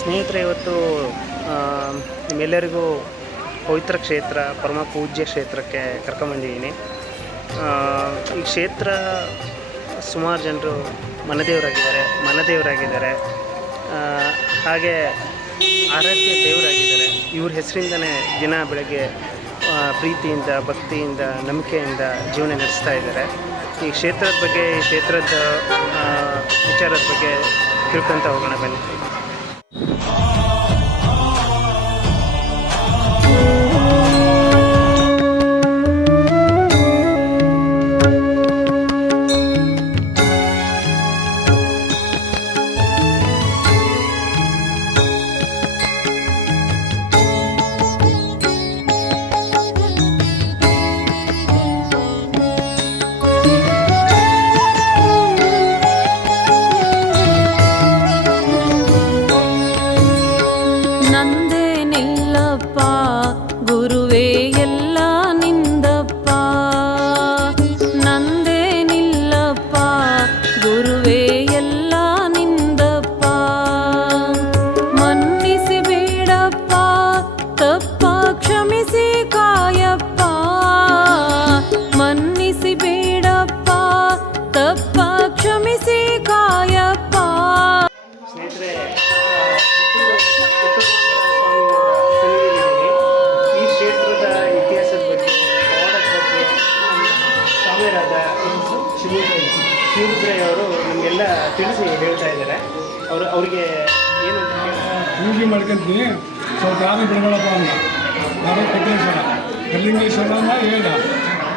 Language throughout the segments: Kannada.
ಸ್ನೇಹಿತರೆ, ಇವತ್ತು ನಿಮ್ಮೆಲ್ಲರಿಗೂ ಪವಿತ್ರ ಕ್ಷೇತ್ರ, ಪರಮ ಪೂಜ್ಯ ಕ್ಷೇತ್ರಕ್ಕೆ ಕರ್ಕೊಂಬಂದಿದ್ದೀನಿ. ಈ ಕ್ಷೇತ್ರ ಸುಮಾರು ಜನರು ಮನದೇವರಾಗಿದ್ದಾರೆ, ಹಾಗೆ ಆರಾಧ್ಯ ದೇವರಾಗಿದ್ದಾರೆ. ಇವ್ರ ಹೆಸರಿಂದನೇ ದಿನ ಬೆಳಗ್ಗೆ ಪ್ರೀತಿಯಿಂದ, ಭಕ್ತಿಯಿಂದ, ನಂಬಿಕೆಯಿಂದ ಜೀವನ ನಡೆಸ್ತಾ ಇದ್ದಾರೆ. ಈ ಕ್ಷೇತ್ರದ ಬಗ್ಗೆ, ಈ ಕ್ಷೇತ್ರದ ವಿಚಾರದ ಬಗ್ಗೆ ತಿಳ್ಕೊತ ಹೋಗೋಣ ಬನ್ನಿ. ಶಿವರುದ್ರಯ್ಯವರು ನಮಗೆಲ್ಲ ತಿಳಿಸಿ ಹೇಳ್ತಾ ಇದ್ದಾರೆ. ಅವ್ರಿಗೆ ಏನು ಪೂಜೆ ಮಾಡ್ಕೊಂತೀನಿ, ಸ್ವಲ್ಪ ಯಾರು ಬಿಡಬೇಡಪ್ಪ ಅಂದ. ಯಾರೋ ಕೊಟ್ಟೇಶ್ವರ ಕಲ್ಲಿಂಗೇಶ್ವರ ಅಂತ ಹೇಳ್ದ.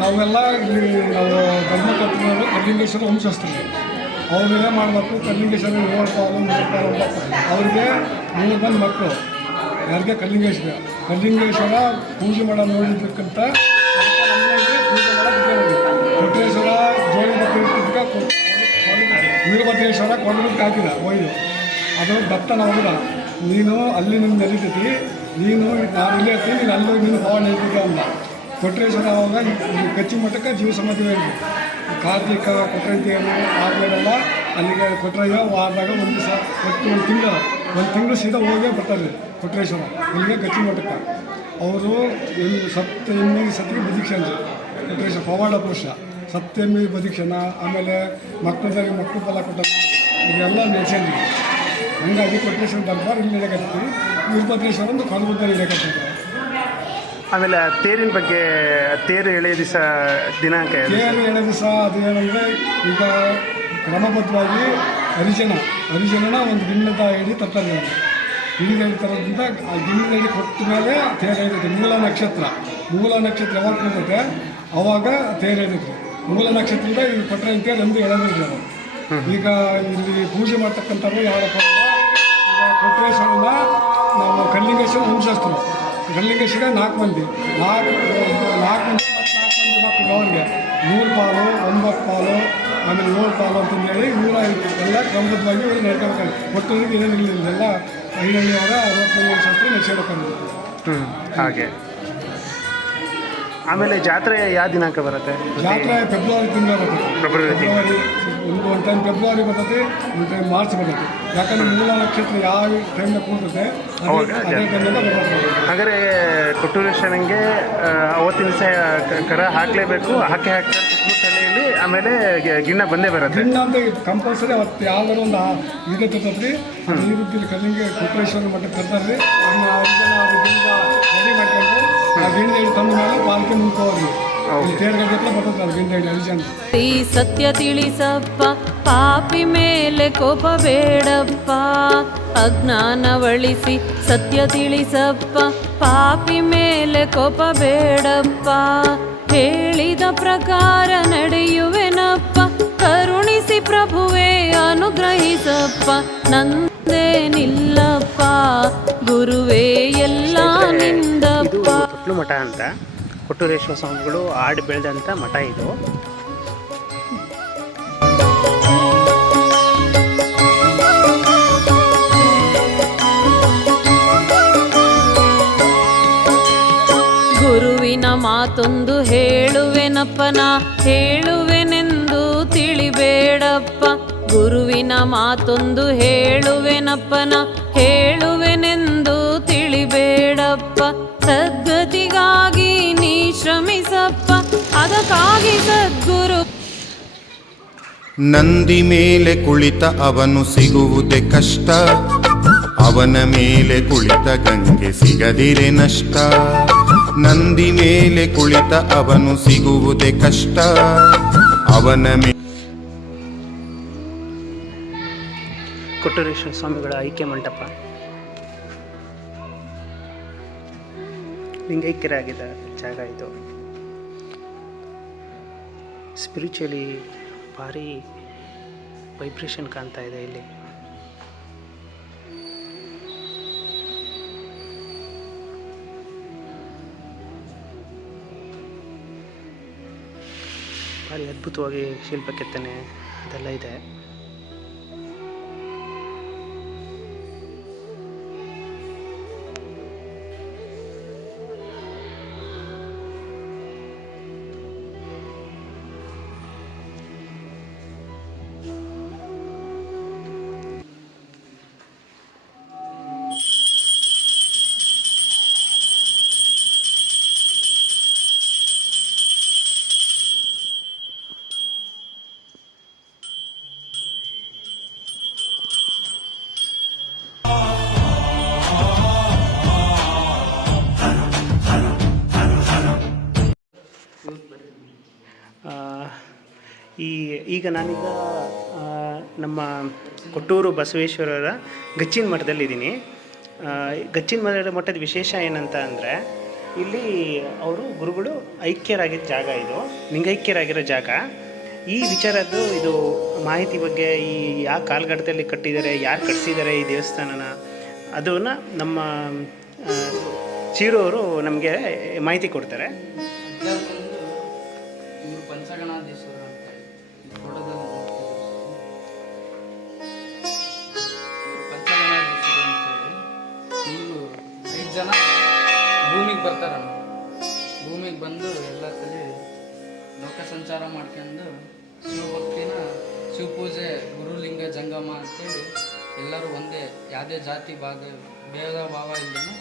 ನಾವೆಲ್ಲ ಇಲ್ಲಿ ನಾವು ಧರ್ಮಕರ್ತನವರು ಕಲ್ಲಿಂಗೇಶ್ವರ ವಂಶಸ್ಥರು. ಅವ್ರನ್ನೆಲ್ಲ ಮಾಡಬೇಕು. ಕಲ್ಲಿಂಗೇಶ್ವರ 7 ಪಾಲು 3 ಪಾಲು ಅವ್ರಿಗೆ 3 ಮಂದಿ ಮಕ್ಕಳು. ಯಾರಿಗೆ? ಕಲ್ಲಿಂಗೇಶ್ವರ ಪೂಜೆ ಮಾಡೋದು ನೋಡಿದ್ದಕ್ಕಂತ ಪೂಜೆ ಮಾಡೋಕ್ಕೆ ಕೊಟ್ಟೇಶ್ವರ ಜೋಳಿ ಬಟ್ಟೆ ವೀರಭದ್ರೇಶ್ವರ ಕೊಂಡಕ್ಕೆ ಹಾಕಿದ ಒಯ್ದು. ಅದು ಭಕ್ತನ ಹೋಗಿದ, ನೀನು ಅಲ್ಲಿ ನಿನ್ನ ನಡೀತೈತಿ, ನೀನು ನಾನು ಇಲ್ಲೇ ಇರ್ತೀನಿ, ನೀನು ಅಲ್ಲೂ ನೀನು ಪವನ್ ನಡೀತಿದ್ದೆ ಅಂದ. ಕೊಟ್ರೇಶ್ವರ ಅವಾಗ ಕಚ್ಚಿ ಮಠಕ್ಕೆ ಜೀವ ಸಮಾಧಿ ಹೋಗಿ ಕಾರ್ತಿಕ ಕೊಟ್ರಂತಿಯರು ಆದ್ಮೇಲೆಲ್ಲ ಅಲ್ಲಿಗೆ ಕೊಟ್ರಯ್ಯ ವಾರದಾಗ ಒಂದು ದಿವಸ ಒಂದು ತಿಂಗಳು ಸೀದಾ ಹೋಗೇ ಬರ್ತಾರೆ ಕೊಟ್ರೇಶ್ವರ ಇಲ್ಲಿಗೆ ಗಚ್ಚಿ ಮಠಕ್ಕೆ. ಅವರು ಸತ್ತಿಗೆ ಬದಿಕ್ಷಣ ಕೊಟ್ರೇಶ್ವರ ಪವಾಡ ಪುರುಷ, ಸತ್ಯಮಿ ಬದಿಕ್ಷಣ. ಆಮೇಲೆ ಮಕ್ಕಳದಾಗಿ ಮಕ್ಕಳು ಫಲ ಕೊಟ್ಟ ಇದೆಲ್ಲ ನಡೆಸಿದ್ವಿ. ಹಂಗಾಗಿ ಕೊಟ್ರೇಶ್ವರ ದರ್ಬಾರ್ ಇಲ್ಲಿ ನಡೆಯಕತ್ತೀವಿ. ವೀರಭದ್ರೇಶ್ವರ ಒಂದು ಕೊಲಬುದ್ದಲ್ಲಿ ನಡೆಯಕತ್ತಿದ್ರು. ಆಮೇಲೆ ತೇರಿನ ಬಗ್ಗೆ, ತೇರು ಎಳೆಯ ದಿನಾಂಕ ತೇರು ಎಳೆ ದಿವಸ ಅದು ಏನಂದರೆ, ಈಗ ಕ್ರಮಬದ್ಧವಾಗಿ ಹರಿಜನನ ಒಂದು ಗಿಣ್ಣದ ಹಿಡಿ ತರ್ತಾರೆ. ಹಿಡಿದ ಹಿಡಿ ತರೋದ್ರಿಂದ ಆ ಗಿಣ್ಣದ ಹಿಡಿ ಕೊಟ್ಟ ಮೇಲೆ ತೇರು ಎಳಿತೈತಿ. ಮೂಲ ನಕ್ಷತ್ರ ಯಾವಾಗ ಕೊಡ್ತೈತೆ ಅವಾಗ ತೇರು ಎಳಿತೈತಿ. ಮೂಲ ನಕ್ಷತ್ರದಿಂದ ಈ ಕೊಟ್ಟರೆ ಅಂತೇಳಿ ಒಂದು ಎಳೆದಿದ್ದಾರೆ. ಈಗ ಇಲ್ಲಿ ಪೂಜೆ ಮಾಡ್ತಕ್ಕಂಥವ್ರು ಯಾರಪ್ಪ ಈಗ ಕೊಟ್ರೇಶ್ವರನ ನಾವು ಕಲ್ಲಿಂಗೇಶ್ವರ ವಂಶಸ್ಥರು. ಕಲ್ಲಿಂಗೇಶ್ವರ 4 ಮಂದಿ ಮಕ್ಕಳು. ಅವ್ರಿಗೆ 3 ಪಾಲು 9 ಪಾಲು ಆಮೇಲೆ 7 ಪಾಲು ಅಂತಂದೇಳಿ ಇವರ ಎಲ್ಲ ಕ್ರಮಬದ್ಧವಾಗಿ ಇವರು ನಡ್ಕೊಳ್ತಾರೆ. ಒಟ್ಟರಿಗೆ ಏನಿಲ್ಲ, ಎಲ್ಲ 565 ಶಾಸ್ತ್ರ ನಡೆಸಿಡ್ಕೊಂಡು. ಹಾಗೆ ಆಮೇಲೆ ಜಾತ್ರೆ ಯಾವ ದಿನಾಂಕ ಬರುತ್ತೆ? ಜಾತ್ರೆ ಫೆಬ್ರವರಿ ತಿಂಗಳು ಬರ್ತದೆ. ಫೆಬ್ರವರಿ ಒಂದು ಟೈಮ್ ಫೆಬ್ರವರಿ ಬರ್ತದೆ, ಒಂದು ಟೈಮ್ ಮಾರ್ಚ್ ಬರ್ತದೆ. ಯಾಕಂದ್ರೆ ಮೂಲ ನಕ್ಷತ್ರ ಯಾವ ಟೈಮ್ನಾಗ ಕೂರ್ತದೆ ಅದೇ ಟೈಮ್ನಾಗ ಬರ್ತದೆ. ಹಾಗಾದರೆ ಕೊಟ್ಟೂರೇಶ್ವರಂಗೆ ಅವತ್ತಿನ ದಿವಸ ಕರ ಹಾಕಲೇಬೇಕು. ಹಾಕ್ತಾರೆ ತಲೆಯಲ್ಲಿ. ಆಮೇಲೆ ಗಿಣ್ಣ ಬಂದೇ ಬರುತ್ತೆ. ಗಿಣ್ಣ ಅಂತ ಕಂಪಲ್ಸರಿ ಅವತ್ತು ಯಾವ್ದಾರು ಒಂದು ಇದು ತರ್ತದ್ರಿ. ಈ ರೀತಿ ಕಲ್ಲಿಂಗೆ ಕೊಟ್ಟರೇಶ್ವರ ಮಟ್ಟಕ್ಕೆ ತರ್ತಾರೆ. ಅವ್ರಿಗೆಲ್ಲ ಅದು ಗಿಣ್ಣ ರೆಡಿ ಮಾಡ್ಕೊಂಡು ಆ ಗಿಣ್ಣ ತಂದ ಮೇಲೆ ಪಾಲ್ಕೆ ಮುಂಕೋರಿ ತೇರ್ಗಟ್ಟೆ ಬರ್ತದೆ. ಅದು ಗಿಣ್ಣ ಹರಿಜನ ಸತ್ಯ ತಿಳಿಸಪ್ಪ, ಪಾಪಿ ಮೇಲೆ ಕೋಪ ಬೇಡಪ್ಪ. ಅಜ್ಞಾನವಳಿಸಿ ಸತ್ಯ ತಿಳಿಸಪ್ಪ, ಪಾಪಿ ಮೇಲೆ ಕೋಪ ಬೇಡಪ್ಪ. ಹೇಳಿದ ಪ್ರಕಾರ ನಡೆಯುವೆನಪ್ಪ, ಕರುಣಿಸಿ ಪ್ರಭುವೇ ಅನುಗ್ರಹಿಸಪ್ಪ. ನಂದೇನಿಲ್ಲಪ್ಪ ಗುರುವೇ ಎಲ್ಲ ನಿಂದಪ್ಪ. ಕೊಟ್ಲು ಮಠ ಅಂತ, ಕೊಟ್ಟೂರೇಶ್ವರ ಸ್ವಾಮಿಗಳು ಆಡಿ ಬೆಳೆದಂಥ ಮಠ ಇದು. ಗುರುವಿನ ಮಾತೊಂದು ಹೇಳುವೆನಪ್ಪನ, ಹೇಳುವೆನೆಂದು ತಿಳಿಬೇಡಪ್ಪ. ಗುರುವಿನ ಮಾತೊಂದು ಹೇಳುವೆನಪ್ಪನ ಹೇಳುವೆನೆಂದು ತಿಳಿಬೇಡಪ್ಪ. ಸದ್ಗತಿಗಾಗಿ ನೀ ಶ್ರಮಿಸಪ್ಪ, ಅದಕ್ಕಾಗಿ ಸದ್ಗುರು. ನಂದಿ ಮೇಲೆ ಕುಳಿತ ಅವನು ಸಿಗುವುದೇ ಕಷ್ಟ, ಅವನ ಮೇಲೆ ಕುಳಿತ ಗಂಗೆ ಸಿಗದಿರೆ ನಷ್ಟ. ನಂದಿ ಮೇಲೆ ಕುಳಿತ ಅವನು ಸಿಗುವುದೇ ಕಷ್ಟ, ಅವನ ಕೊಟ್ಟೂರೇಶ್ವರ ಸ್ವಾಮಿಗಳ ಐಕ್ಯ ಮಂಟಪ ಲಿಂಗೈಕ್ಯರಾಗಿದ್ದ ಜಾಗ ಇದು. ಸ್ಪಿರಿಚುವಲಿ ಭಾರಿ ವೈಬ್ರೇಷನ್ ಕಾಣ್ತಾ ಇದೆ ಇಲ್ಲಿ. ಭಾರಿ ಅದ್ಭುತವಾಗಿ ಶಿಲ್ಪ ಕೆತ್ತನೆ ಅದೆಲ್ಲ ಇದೆ. ಈಗ ನಾನೀಗ ನಮ್ಮ ಕೊಟ್ಟೂರು ಬಸವೇಶ್ವರರ ಗಚ್ಚಿನ ಮಠದಲ್ಲಿದ್ದೀನಿ. ಗಚ್ಚಿನ ಮಠದ ವಿಶೇಷ ಏನಂತ ಅಂದರೆ ಇಲ್ಲಿ ಅವರು ಗುರುಗಳು ಐಕ್ಯರಾಗಿದ್ದ ಜಾಗ, ಇದು ಲಿಂಗೈಕ್ಯರಾಗಿರೋ ಜಾಗ. ಈ ವಿಚಾರದ್ದು ಇದು ಮಾಹಿತಿ ಬಗ್ಗೆ ಈ ಯಾವ ಕಾಲಘಟ್ಟದಲ್ಲಿ ಕಟ್ಟಿದ್ದಾರೆ, ಯಾರು ಕಟ್ಟಿಸಿದ್ದಾರೆ ಈ ದೇವಸ್ಥಾನನ, ಅದನ್ನು ನಮ್ಮ ಚೀರು ಅವರು ನಮಗೆ ಮಾಹಿತಿ ಕೊಡ್ತಾರೆ. ಪಂಚಗಣಾಧೀಶ್ವರ ಅಂತ ಪಂಚಗಣಾಧೀಶ್ವರ ಅಂತೇಳಿ ಇವರು 5 ಜನ ಭೂಮಿಗೆ ಬರ್ತಾರಣ್ಣ. ಭೂಮಿಗೆ ಬಂದು ಎಲ್ಲ ಕಡೆ ಲೋಕ ಸಂಚಾರ ಮಾಡ್ಕೊಂಡು ಶಿವಭಕ್ತಿನ ಶಿವಪೂಜೆ ಗುರುಲಿಂಗ ಜಂಗಮ ಅಂತೇಳಿ ಎಲ್ಲರೂ ಒಂದೇ, ಯಾವುದೇ ಜಾತಿ ಭೇದ ಭಾವ ಇಲ್ಲದೇ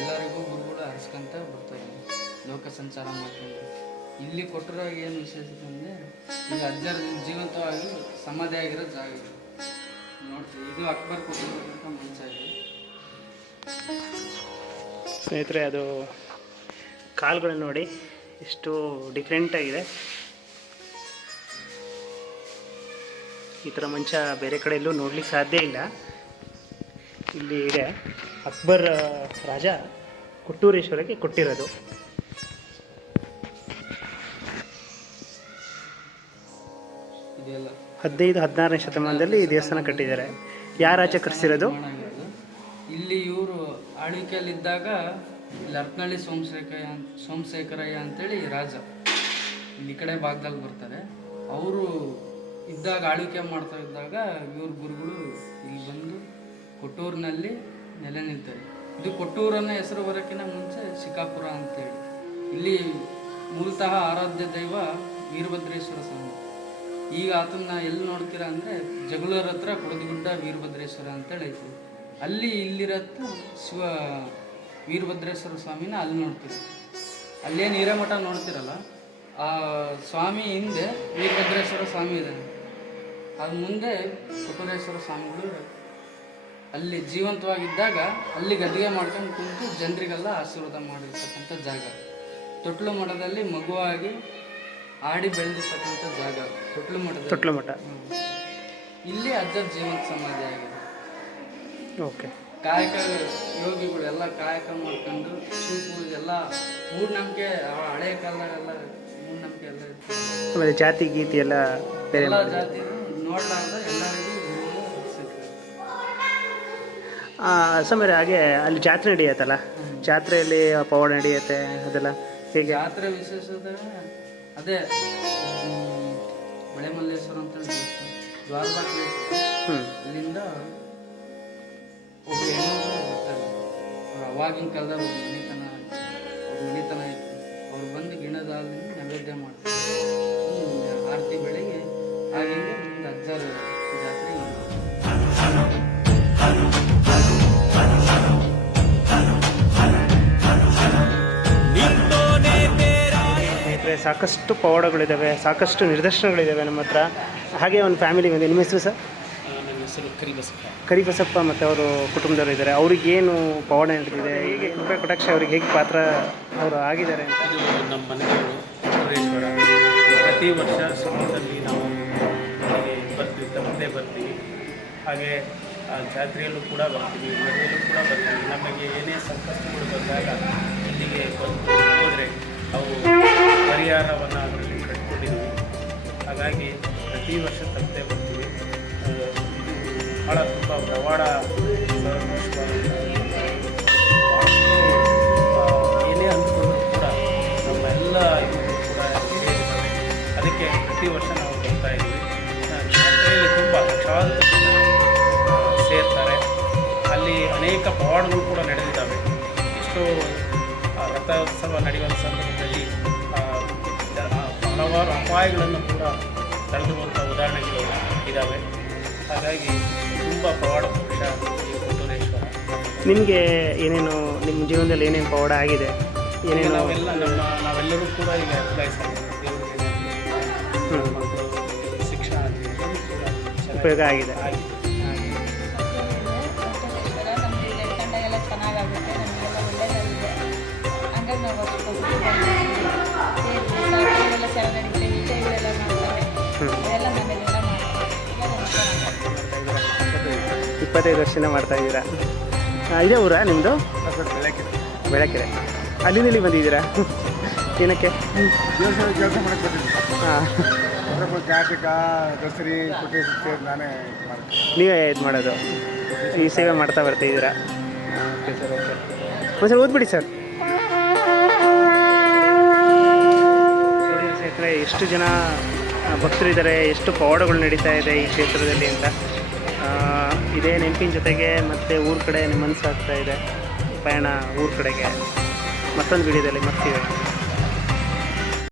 ಎಲ್ಲರಿಗೂ ಗುರುಗಳು ಹರಿಸ್ಕೊಂತ ಬರ್ತಾರೆ ಲೋಕ ಸಂಚಾರ ಮಾಡ್ಕೊಂಡು. ಇಲ್ಲಿ ಕೊಟ್ಟಿರೋ ಏನು ವಿಶೇಷತೆ ಅಂದರೆ ಈಗ ಅಜ್ಜರ ಜೀವಂತವಾಗಿ ಸಮಾಧಿ ಆಗಿರೋ ಜಾಗ ನೋಡ್ತೀವಿ. ಇದು ಅಕ್ಬರ್ ಕೊಟ್ಟಿರೋದಂತ ಮಂಚ ಇದೆ ಸ್ನೇಹಿತರೆ. ಅದು ಕಾಲುಗಳು ನೋಡಿ ಎಷ್ಟು ಡಿಫ್ರೆಂಟಾಗಿದೆ. ಈ ಥರ ಮಂಚ ಬೇರೆ ಕಡೆ ಎಲ್ಲೂ ನೋಡ್ಲಿಕ್ಕೆ ಸಾಧ್ಯ ಇಲ್ಲ. ಇಲ್ಲಿ ಇದೆ, ಅಕ್ಬರ್ ರಾಜ ಕೊಟ್ಟೂರೇಶ್ವರಕ್ಕೆ ಕೊಟ್ಟಿರೋದು. ಇದೆಲ್ಲ 15-16ನೇ ಶತಮಾನದಲ್ಲಿ ಈ ದೇವಸ್ಥಾನ ಕಟ್ಟಿದ್ದಾರೆ. ಯಾರ ರಾಜ ಕಟ್ಟಿಸಿರೋದು? ಇಲ್ಲಿ ಇವರು ಆಳ್ವಿಕೆಯಲ್ಲಿದ್ದಾಗ ಇಲ್ಲಿ ಅರ್ಕನಹಳ್ಳಿ ಸೋಮಶೇಖರಯ್ಯ ಅಂತೇಳಿ ರಾಜ ಇಲ್ಲಿ ಕಡೆ ಭಾಗದಲ್ಲಿ ಬರ್ತಾರೆ. ಅವರು ಇದ್ದಾಗ ಆಳ್ವಿಕೆ ಮಾಡ್ತಾ ಇದ್ದಾಗ ಇವ್ರ ಗುರುಗಳು ಇಲ್ಲಿ ಬಂದು ಕೊಟ್ಟೂರಿನಲ್ಲಿ ನೆಲೆ ನಿಲ್ತಾರೆ. ಇದು ಕೊಟ್ಟೂರನ್ನ ಹೆಸರು ಬರೋಕ್ಕಿಂತ ಮುಂಚೆ ಶಿಕಾಪುರ ಅಂತೇಳಿ. ಇಲ್ಲಿ ಮೂಲತಃ ಆರಾಧ್ಯ ದೈವ ವೀರಭದ್ರೇಶ್ವರ ಸ್ವಾಮಿ. ಈಗ ಆತನ ಎಲ್ಲಿ ನೋಡ್ತೀರಾ ಅಂದರೆ ಜಗಳೂರ ಹತ್ರ ಕೊಡದಗುಡ್ಡ ವೀರಭದ್ರೇಶ್ವರ ಅಂತೇಳಿ ಐತಿ. ಅಲ್ಲಿ ಇಲ್ಲಿರತ್ತ ವೀರಭದ್ರೇಶ್ವರ ಸ್ವಾಮಿನ ಅಲ್ಲಿ ನೋಡ್ತೀವಿ. ಅಲ್ಲೇನು ಹಿರೇಮಠ ನೋಡ್ತಿರಲ್ಲ, ಆ ಸ್ವಾಮಿ ಹಿಂದೆ ವೀರಭದ್ರೇಶ್ವರ ಸ್ವಾಮಿ ಇದ್ದಾನೆ. ಅದು ಮುಂದೆ ಕೊಟ್ಟೂರೇಶ್ವರ ಸ್ವಾಮಿಗಳು ಅಲ್ಲಿ ಜೀವಂತವಾಗಿದ್ದಾಗ ಅಲ್ಲಿ ಗದ್ದಿಗೆ ಮಾಡ್ಕೊಂಡು ಕುಂತು ಜನರಿಗೆಲ್ಲ ಆಶೀರ್ವಾದ ಮಾಡಿರ್ತಕ್ಕಂಥ ಜಾಗ. ತೊಟ್ಲು ಮಠದಲ್ಲಿ ಮಗುವಾಗಿ ಆಡಿ ಬೆಳೆದಿರ್ತಕ್ಕಂಥ ಜಾಗ ತೊಟ್ಲು ಮಠ. ಇಲ್ಲಿ ಅಜ್ಜರ ಜೀವಂತ ಸಮಾಧಿ ಆಗಿದೆ. ಓಕೆ. ಕಾಯಕ ಯೋಗಿಗಳು ಎಲ್ಲ ಕಾಯಕ ಮಾಡ್ಕೊಂಡು ಶಿವಪೂಜೆ ಎಲ್ಲ ಮೂಢನಂಬಿಕೆ, ಹಳೆ ಕಾಲದಾಗೆಲ್ಲ ಮೂಢನಂಬಿಕೆ ಎಲ್ಲ ಇತ್ತು. ಆಮೇಲೆ ಜಾತಿ ಗೀತಿ ಎಲ್ಲ ಬೇರೆ ಎಲ್ಲ ಜಾತಿ ನೋಡ್ಲಾರ್ದ ಎಲ್ಲರಿಗೂ ಸಮಯ. ಹಾಗೆ ಅಲ್ಲಿ ಜಾತ್ರೆ ನಡೆಯತ್ತಲ್ಲ, ಜಾತ್ರೆಯಲ್ಲಿ ಪವಾಡ ನಡೆಯುತ್ತೆ, ಅದೆಲ್ಲ ಹೇಗೆ? ಜಾತ್ರೆ ವಿಶೇಷತೆ ಅದೇ ಮಳೆ ಮಲ್ಲೇಶ್ವರ ಅಂತ ದ್ವಾರಬಾಗ್ಲು ಅಲ್ಲಿಂದ ಒಬ್ಬ ಹೆಣ್ಣು ಬರ್ತಾರೆ. ಅವಾಗಿನ ಕಾಲದಾಗ ಒಬ್ಬ ಮಣಿತನ ಇತ್ತು. ಅವ್ರು ಬಂದು ಗಿಣದ ಹಾಲಿನ ನೈವೇದ್ಯ ಮಾಡ್ತಾರೆ. ಆರತಿ ಬೆಳಿಗ್ಗೆ ಆಗಿಂದ ಒಂದು ಅಜ್ಜರು ಜಾತ್ರೆ ಇಲ್ಲಿ. ಸ್ನೇಹಿತರೆ, ಸಾಕಷ್ಟು ಪವಾಡಗಳಿದ್ದಾವೆ, ಸಾಕಷ್ಟು ನಿದರ್ಶನಗಳಿದ್ದಾವೆ ನಮ್ಮ ಹತ್ರ. ಹಾಗೆ ಒಂದು ಫ್ಯಾಮಿಲಿ ಬಂದಿದೆ. ನಿಮ್ಮ ಹೆಸರು ಸರ್? ನನ್ನ ಹೆಸರು ಕರಿಬಸಪ್ಪ. ಕರಿಬಸಪ್ಪ ಮತ್ತು ಅವರು ಕುಟುಂಬದವರು ಇದ್ದಾರೆ. ಅವ್ರಿಗೇನು ಪವಾಡ ನಡೆದಿದೆ, ಹೇಗೆ ಕೃಪೆ ಕಟಾಕ್ಷ ಅವ್ರಿಗೆ ಹೇಗೆ ಪಾತ್ರ ಅವರು ಆಗಿದ್ದಾರೆ ಅಂತ? ಇದು ನಮ್ಮ ಮನೆಯವರು ಮುರುಡೇಶ್ವರ. ಪ್ರತಿ ವರ್ಷ ಸಮಯದಲ್ಲಿ ನಾವು ಇಲ್ಲಿಗೆ ಬರ್ತೀವಿ, ತಪ್ಪದೇ ಬರ್ತೀವಿ. ಹಾಗೆ ಜಾತ್ರೆಯಲ್ಲೂ ಕೂಡ ಬರ್ತೀವಿ, ಮನೆಯಲ್ಲೂ ಕೂಡ ಬರ್ತೀವಿ. ನಮಗೆ ಏನೇ ಸಂಕಷ್ಟಗಳು ಬಂದಾಗ ಇಲ್ಲಿಗೆ ಬಂದು ಹೋದರೆ ಅವು ಪರಿಹಾರವನ್ನು ಅದರಲ್ಲಿ ಕಟ್ಕೊಂಡಿದ್ದೀವಿ. ಹಾಗಾಗಿ ಪ್ರತಿ ವರ್ಷ ತಪ್ಪದೇ ಬರ್ತೀವಿ. ಇದು ಭಾಳ ತುಂಬ ಪ್ರವಾಡ ಏನೇ ಅಂದ್ಕೊಂಡ್ರೂ ಕೂಡ ನಮ್ಮ ಎಲ್ಲ ಇವರು ಕೂಡ ಸೇರಿದ್ದಾರೆ. ಅದಕ್ಕೆ ಪ್ರತಿ ವರ್ಷ ನಾವು ಬರ್ತಾ ಇದ್ದೀವಿ. ಜಾತ್ರೆಯಲ್ಲಿ ತುಂಬ ಲಕ್ಷಾಂತರ ಜನ ಸೇರ್ತಾರೆ. ಅಲ್ಲಿ ಅನೇಕ ಪವಾಡಗಳು ಕೂಡ ನಡೆದಿದ್ದಾವೆ. ಎಷ್ಟೋ ರಥೋತ್ಸವ ನಡೆಯುವ ಸಂದರ್ಭದಲ್ಲಿ ಹಲವಾರು ಅಪಾಯಗಳನ್ನು ಕೂಡ ತಡೆದುವಂಥ ಉದಾಹರಣೆಗಳು ಇದ್ದಾವೆ. ಹಾಗಾಗಿ ತುಂಬ ಪವಾಡ ಪಕ್ಷ ಈ ಮುರುಡೇಶ್ವರ. ನಿಮಗೆ ಏನೇನು ನಿಮ್ಮ ಜೀವನದಲ್ಲಿ ಏನೇನು ಪವಾಡ ಆಗಿದೆ, ಏನೇನು? ನಾವೆಲ್ಲರೂ ಕೂಡ ಈಗ ಅಪ್ಲೈಸ್ ಆಗಿದ್ದೀವಿ. ದೇವರಿಗೆ ಮತ್ತು ಶಿಕ್ಷಣ ಉಪಯೋಗ ಆಗಿದೆ. ನಮಗೆ ಎಲ್ಲ ಚೆನ್ನಾಗಾಗುತ್ತೆ, ನಮಗೆಲ್ಲ ಒಳ್ಳೆಯದಾಗಿದೆ. ಹಂಗಾಗಿ ನಾವು ಎಲ್ಲ ಚೆನ್ನಾಗಿ ನಡೀತೇವೆ, ವಿಷಯಗಳೆಲ್ಲ ಮಾಡ್ತಾರೆ, ಅದೆಲ್ಲ ಮನೆಯಲ್ಲೆಲ್ಲ ಮಾಡ್ತಾರೆ. 25 ವರ್ಷದಿಂದ ಮಾಡ್ತಾ ಇದ್ದೀರಾ? ಇದೇ ಊರಾ ನಿಮ್ಮದು? ಬೆಳಕೆರೆ. ಅಲ್ಲಿಂದ ಇಲ್ಲಿ ಬಂದಿದ್ದೀರಾ ಏನಕ್ಕೆ? ದೇವಸ್ಥಾನ ಕೆಲಸ ಮಾಡಕ್ಕೆ ಬರ್ತಿದ್ದೆ. ಹಾಂ, ಕಾರ್ತಿಕ ದಸರಿ ಕೊಟ್ಟೆ ನಾನೇ ಮಾಡ್ತೀನಿ. ನೀವೇ ಇದು ಮಾಡೋದು, ಈ ಸೇವೆ ಮಾಡ್ತಾ ಬರ್ತಾಯಿದ್ದೀರಾ? Okay sir, okay. ಒಂದು ಸರ್ ಓದ್ಬಿಡಿ ಸರ್. ಸ್ನೇಹಿತರೆ, ಎಷ್ಟು ಜನ ಭಕ್ತರಿದ್ದಾರೆ, ಎಷ್ಟು ಪವಾಡಗಳು ನಡೀತಾ ಇದೆ ಈ ಕ್ಷೇತ್ರದಲ್ಲಿ ಅಂತ. ಇದೇ ನೆನಪಿನ ಜೊತೆಗೆ ಮತ್ತೆ ಊರ ಕಡೆ ಮನಸ್ಸಾಗ್ತಾ ಇದೆ. ಪಯಣ ಊರ ಕಡೆಗೆ ಮತ್ತೊಂದು ವಿಡಿಯೋದಲ್ಲಿ ಮರ್ತೀವಿ.